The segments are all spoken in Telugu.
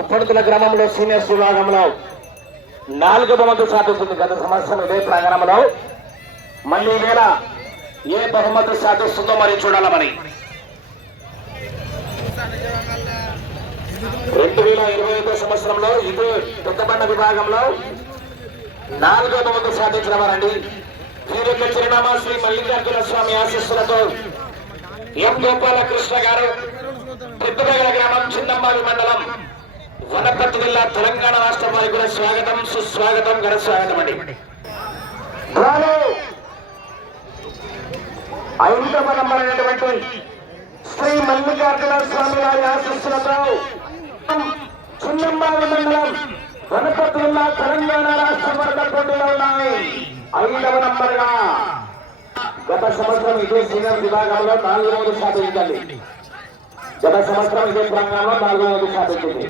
ఉప్పడుతుల గ్రామంలో సీనియర్స్ విభాగంలో 4వ బహుమతి సాధిస్తుంది. గత సంవత్సరం ఇదే ప్రాంగణంలో మళ్ళీ వేళ ఏ బహుమతి సాధిస్తుందో మరి చూడాల. మరి 2025 సంవత్సరంలో ఇదే పెద్దబండ విభాగంలో 4వ బహుమతి సాధించిన వారండి. వీరి యొక్క చిరునామా శ్రీ మల్లికార్జున స్వామి ఆశీస్సులతో ఎం గోపాలకృష్ణ గారు, పెద్దబగల గ్రామం, చిన్నమ్మావి మండలం, వనపర్తి జిల్లా, తెలంగాణ రాష్ట్రం వారికి కూడా స్వాగతం, సుస్వాగతం, ఘన స్వాగతం అండి. 5వ నంబర్ అయినటువంటి శ్రీ మల్లికార్జున స్వామి వారి ఆశీస్సులతో చిన్నమ్మావి మండలం, వనపర్తి జిల్లా, తెలంగాణ రాష్ట్రం వరకు పోటీలో ఉన్నాయి. 5వ నంబర్గా గత సంవత్సరం ఇదే సీనియర్ విభాగంలో 4వ సాధించండి. గత సంవత్సరం ఇదే ప్రాంగణంలో 4వ సాధించింది.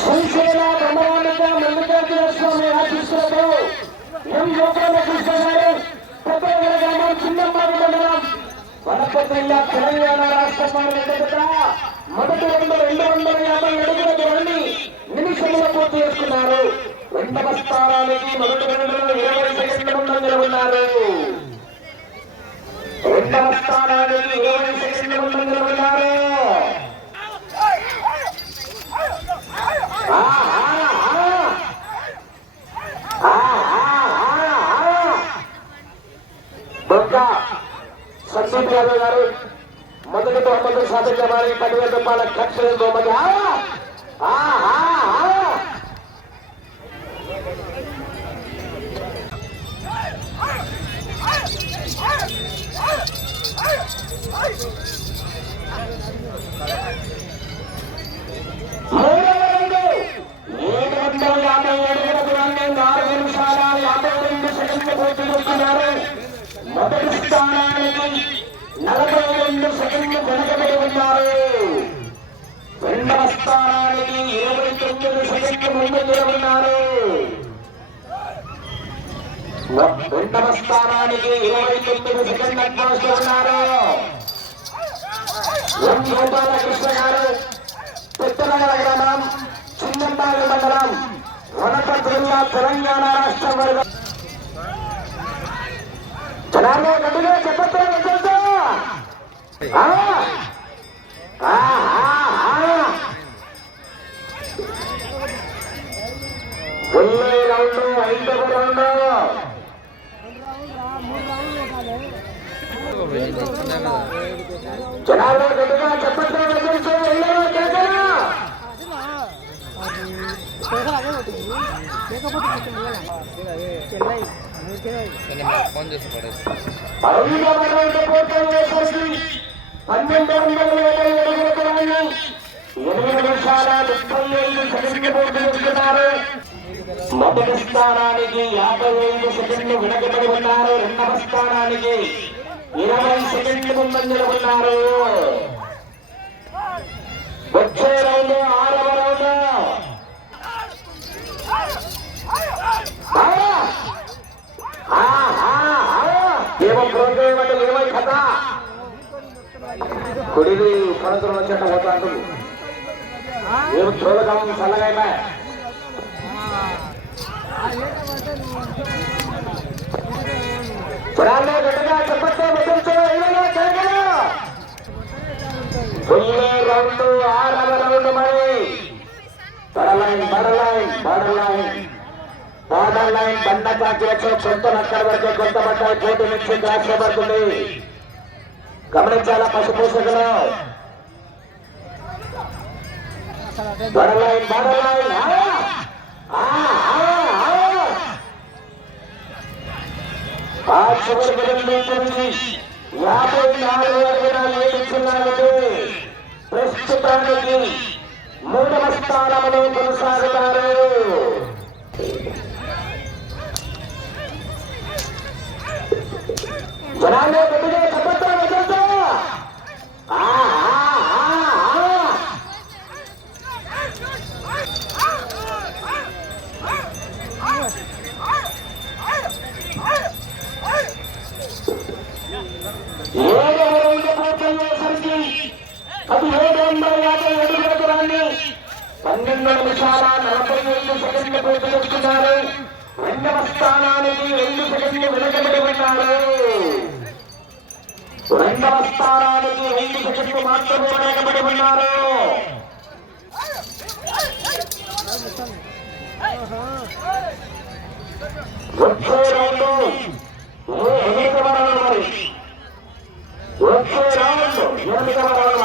శ్రీశైల బ్రహ్మాండ మల్లికార్జున స్వామి ఆశీస్సులతో ఎం గోపాలకృష్ణ గారు, పెద్దబగల గ్రామం, చిన్నమ్మావి మండలం, వనపర్తి జిల్లా, తెలంగాణ రాష్ట్రం మొదటి 250 అడుగుల దూరాన్ని నిమిషంలో పూర్తి చేసుకున్నారు. 2వ స్థానానికి మొదటి 20 సెకండ్ల ముందంజలో ఉన్నారు. 2వ స్థానానికి 20 సెకండ్ల ముందంజలో ఉన్నారు. సందీప్ యాదవ్ గారు మొదటి బహుమతి సాధించిన వారికి 10,000 రూపాయల ఖర్చు బహుమతి. మొదటి స్థానానికి 42 సెకండ్లు వెనకబడి ఉన్నారు. 2వ స్థానానికి 29 సెకండ్లు ముందంజలో ఉన్నారు. 2వ స్థానానికి 29 సెకండ్లు అడ్వాన్స్ ఉన్నారు. ఎం గోపాలకృష్ణ గారు, పెద్దబగల గ్రామం, చిన్నమ్మావి మండలం, వనపర్తి జిల్లా, తెలంగాణ రాష్ట్రం వరకు జనాల్లో గట్టిగా చెప్పండి. వెళ్ళే రౌండ్ 5వ రౌండ్. జనాల్లో గట్టిగా చెప్పండి. ఫోన్ చేసి 8 నిమిషాల 35 సెకండ్లు పూర్తి చేసుకున్నారు. మొదటి స్థానానికి 55 సెకండ్లు వెనకబడి ఉన్నారు. 2వ స్థానానికి 20 సెకండ్లు ముందంజలో ఉన్నారు. వచ్చే రౌండ్ 6వ రౌండ్. కుడిది పడతలు వచ్చేట పోతా అంటుంది. ఏం చూడగలం చల్లగా జనాల్లో గట్టిగా చెప్పండి. వెళ్ళే రౌండ్ 6వ రౌండ్. మరి బార్డర్ లైన్ బండ చాకీలతో కొంత అక్కడ వరకే కొంత బట్టాయి పోటీ నుంచి గ్రాస్ పడుతుంది. గమనించాలా పశుపోషకులు. బార్డర్ లైన్ 54 అడుగులు ఇచ్చున్నారంటే ప్రస్తుతానికి 3వ స్థానంలో కొనసాగుతారు. జనాల్లో గట్టిగా చెప్పండి. 1750 దూరాన్ని 12 నిమిషాల 45 సెకండ్లు పూర్తి చేసుకున్నారు. రెండవ స్థానానికి 2 సెకండ్లు వెనుకబడి ఉన్నారు. రెండవ స్థానానికి 2 సెకండ్లు మాత్రమే వెనుకబడి ఉన్నారు. వచ్చే రౌండ్ ఎనిమిదవ రౌండ్ మరి వచ్చే రౌండ్ 8వ రౌండ్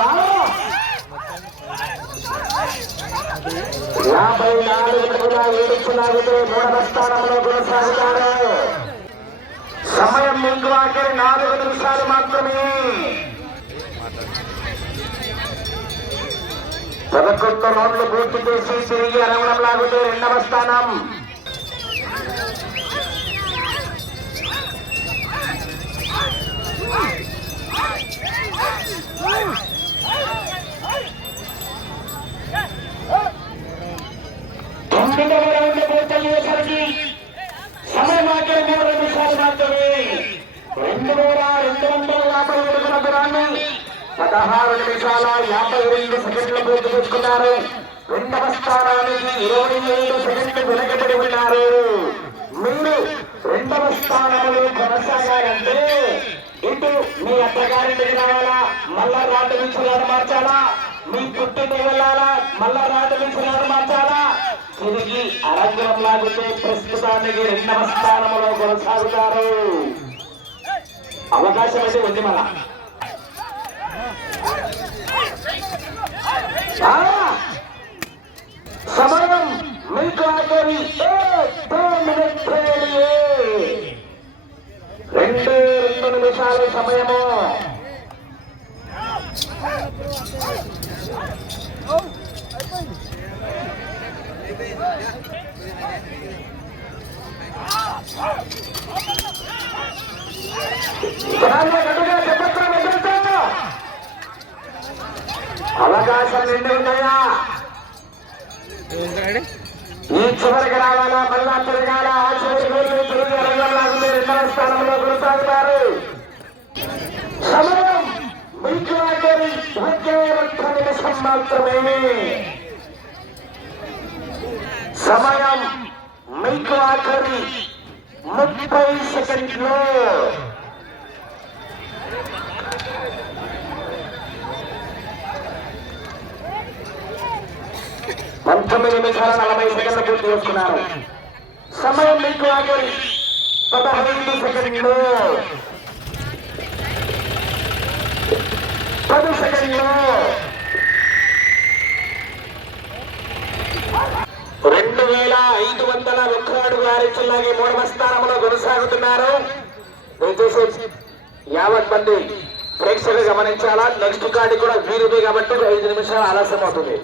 54 ఏడుచులాగితే 3వ స్థానంలో కొనసాగుతారు. సమయం ముందు ఆఖరి 4 నిమిషాలు మాత్రమే. 11 రౌండ్లు పూర్తి చేసి తిరిగి అరవడం లాగితే 2వ స్థానం. సమయం ఆఖరి 3 నిమిషాలు మాత్రమే. 2250 అడుగుల దూరాన్ని 16 నిమిషాల 52 సెకండ్లు పూర్తి చేసుకున్నారు. రెండవ స్థానానికి 27 సెకండ్లు వెనకబడి ఉన్నారు. మీరు రెండవ స్థానంలో కొనసాగారంటే ఇటు మీ అత్తగారింటికి రావాలా, మళ్ళా రాటు నుంచి రాడు మార్చాలా, మీ పుట్టింటికి వెళ్ళాలా, మళ్ళా రాటు నుంచి రాడు మార్చాలా, తిరిగి అరంగం లాగితే ప్రస్తుతానికి 2వ స్థానంలో కొనసాగుతారు. అవకాశం అయితే ఉంది మన సమయం మీకు ఆఖరి 2 నిమిషాల సమయము. అవకాశం నిండి ఉన్నాయా? ఈ చివరికి రావాలా, మళ్ళా తిరగాల, ఆ చివరికి తిరిగి రంగంలాగుంది. 2వ స్థానంలో కొనసాగుతారు. సమయం మీకు ఆఖరి 1 నిమిషం మాత్రమే. సమయం మీకు ఆఖరి 30 సెకండ్లు. 19 నిమిషాల 40 సెకండ్లు పూర్తి చేసుకున్నారు. సమయం మీకు ఆఖరి 15 సెకండ్లు. 10 సెకండ్లు. 2501 అడుగు ఆరించులాగి 3వ స్థానంలో కొనసాగుతున్నారు. దయచేసి 50 మంది ప్రేక్షకులు గమనించాలా. నెక్స్ట్ కార్డు కూడా వీరిదే కాబట్టి 5 నిమిషాలు ఆలస్యం అవుతుంది.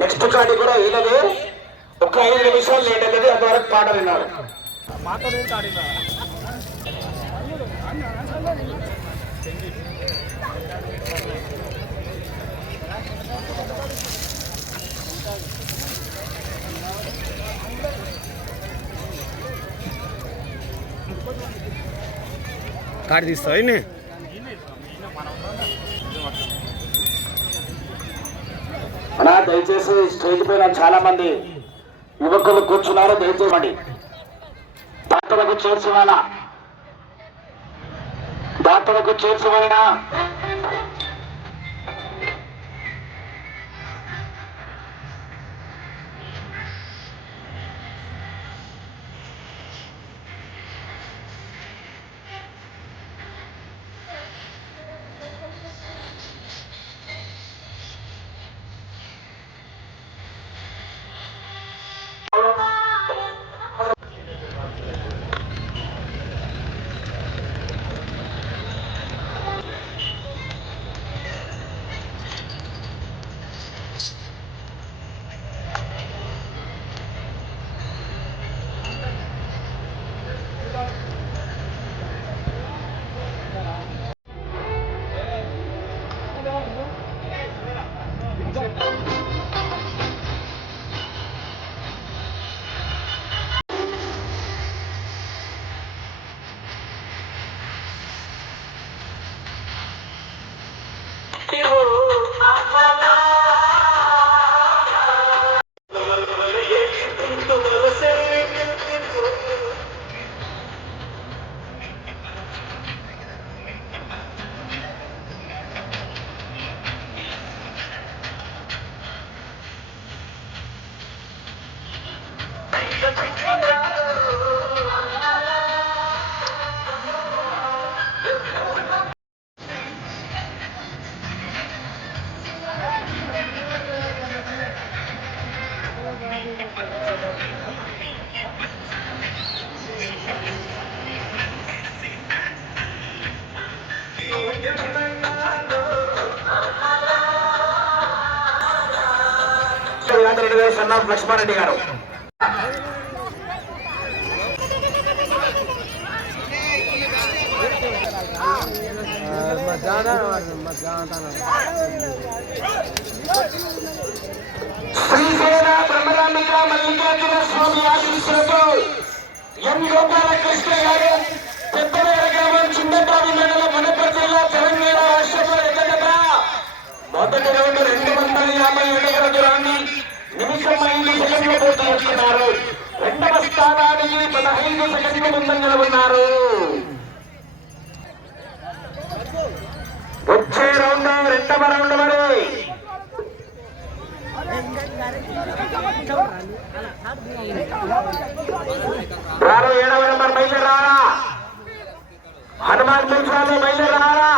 నెక్స్ట్ కార్డు కూడా ఈయనదే. ఒక 5 నిమిషాలు లేట్ అనేది అంతవరకు పాట విన్నారు. కార్డు తీస్తావు అలా దయచేసి స్టేజ్ పైన చాలా మంది యువకులు కూర్చున్నారు. దయచేసి దాతలకు చేర్చువాలా, దాతలకు చేర్చువైనా లక్ష్మారెడ్డి గారు శ్రీశైల బ్రహ్మరాంబిక మల్లికార్జున స్వామి ఆశీస్సులతో ఎం గోపాలకృష్ణ గారు పెద్దనగర గ్రామం చిన్నబావి మండలం వనపర్తి జిల్లా తెలంగాణ రాష్ట్రంలో ఎదుట మొదటి రౌండ్ 250 అడుగుల దూరాన్ని నిమిషం 5 సెకండ్లు పూర్తి చేస్తున్నారు. రెండవ స్థానానికి 15 సెకండ్లు ముందంజలో ఉన్నారు. వచ్చే రౌండ్ రెండవ రౌండ్ మరి రారు 7వ నెంబర్ బయలుదేరారా హనుమాన్ మిల్సాలు బయలుదేరారా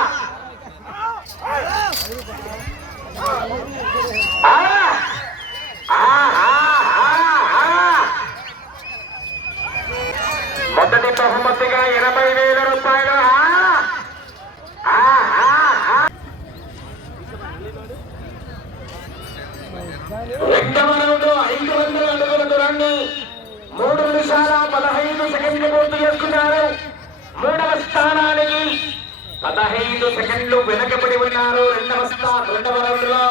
మొదటి బహుమతిగా 80,000 రూపాయలు. రెండవ రౌండ్ 500 అడుగుల దూరాన్ని 3 నిమిషాల 15 సెకండ్లు పూర్తి చేసుకున్నారు. మూడవ స్థానానికి 15 సెకండ్లు వెనకబడి ఉన్నారు. రెండవ రౌండ్ లో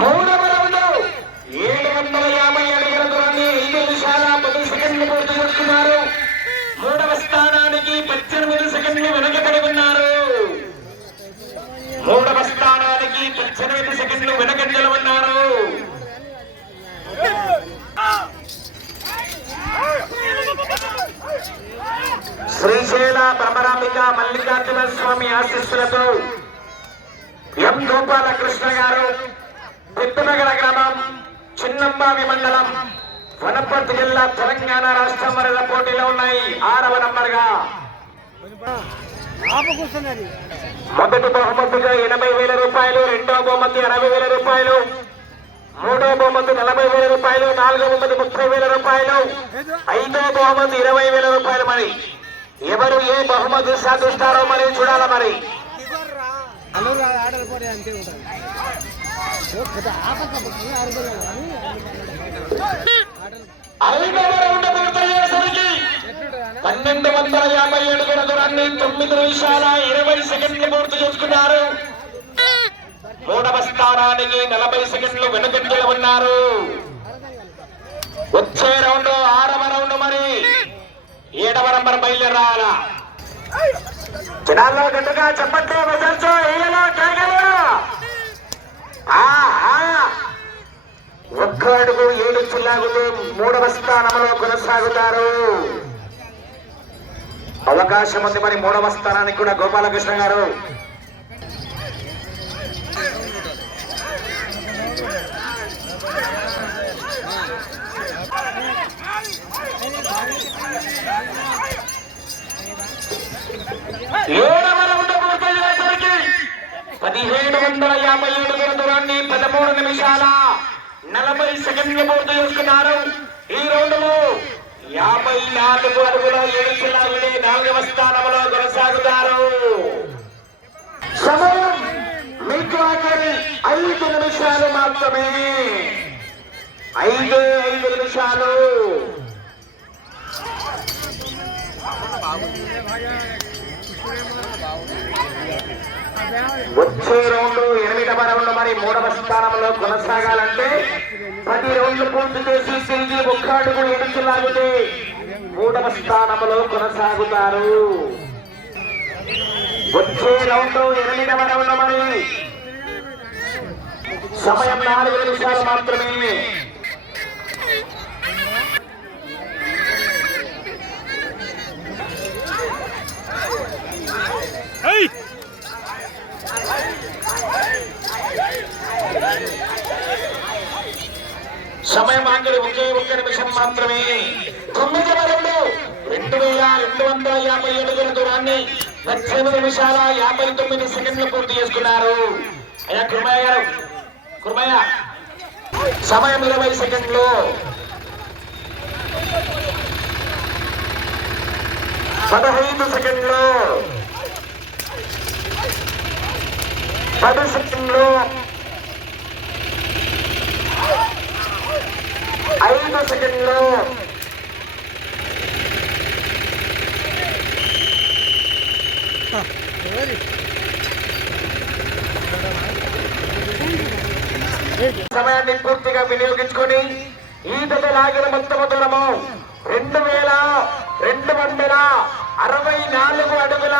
మూడవ రౌండ్ 750 అడుగుల దూరాన్ని 5 నిమిషాల 10 సెకండ్లు పూర్తి చేసుకున్నారు. మూడవ స్థానానికి 18 సెకండ్లు వెనకబడి ఉన్నారు. మూడవ స్థానానికి 18 సెకండ్లు వెనకంజలో ఉన్నారు. శ్రీశైల బ్రహ్మరాంబిక మల్లికార్జున స్వామి ఆశీస్సులతో ఎం గోపాలకృష్ణ గారు పెద్దనగర గ్రామం చిన్నంబావి మండలం వనపర్తి జిల్లా తెలంగాణ రాష్ట్రం వరద పోటీలో ఉన్నాయి. 6వ నంబర్గా మొదటి బహుమతిగా 80,000 రూపాయలు, రెండవ బహుమతి 60,000 రూపాయలు, మూడవ బహుమతి 40,000 రూపాయలు, నాలుగవ బహుమతి 30,000 రూపాయలు, ఐదవ బహుమతి 20,000 రూపాయలు. మరి ఎవరు ఏ బహుమతి సాధిస్తారో మరి చూడాల. మరి ఐదవ రౌండ్ పూర్తయ్యేసరికి 1250 అడుగుల దూరాన్ని 9 నిమిషాల 20 సెకండ్లు పూర్తి చేసుకున్నారు. మూడవ స్థానానికి 40 సెకండ్లు వెనుకంజలో ఉన్నారు. వచ్చే రౌండ్ 6వ రౌండ్ మరి 7వ నంబర్ బయలుదేరాలా. జనాల్లో గట్టిగా చెప్పట్లు బెదర్చో ఏయలో కేకలు. ఒక్క అడుగు 7 చిల్లాగుతూ 3వ స్థానంలో కొనసాగుతారు. అవకాశం ఉంది మరి 3వ స్థానానికి కూడా గోపాలకృష్ణ గారు. ఏడవ రౌండ్ పూర్తయ్యేసరికి 1750 అడుగుల దూరాన్ని 13 నిమిషాల 40 సెకండ్లు పూర్తి చేసుకున్నారు. ఈ రౌండ్ లో 54 అడుగుల 7 చిల్లాగుతూ 4వ స్థానంలో కొనసాగుతారు. సమయం మీకు ఆఖరి 5 నిమిషాలు మాత్రమే. 5 నిమిషాలు. వచ్చే రౌండ్ 8వ రౌండ్ మరి 3వ స్థానంలో కొనసాగాలంటే 10 రౌండ్లు పూర్తి చేసి తిరిగి ఒక్క అడుగు ఎడుచులాగితే 3వ స్థానంలో కొనసాగుతారు. వచ్చే రౌండ్ 8వ రౌండ్ మరి సమయం 4 నిమిషాలు మాత్రమే. సమయం ఆఖరి ఒకే ఒక్క నిమిషం మాత్రమే. 9వ రౌండ్ 2250 అడుగుల దూరాన్ని 18 నిమిషాల 59 సెకండ్లు పూర్తి చేసుకున్నారు. అయ్యా కుర్మయ్య గారు, కుర్మయ్య సమయం 20 సెకండ్లు. 15 సెకండ్లు, 10 సెకండ్లు, 5 సెకండ్లు, 4 సమయాన్ని పూర్తిగా వినియోగించుకొని ఈ దశ లాగిన మొత్తం దూరము 2264 అడుగుల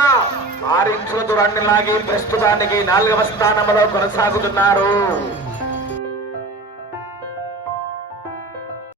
6 ఇంచుల దూరాన్ని లాగి ప్రస్తుతానికి 4వ స్థానంలో కొనసాగుతున్నారు.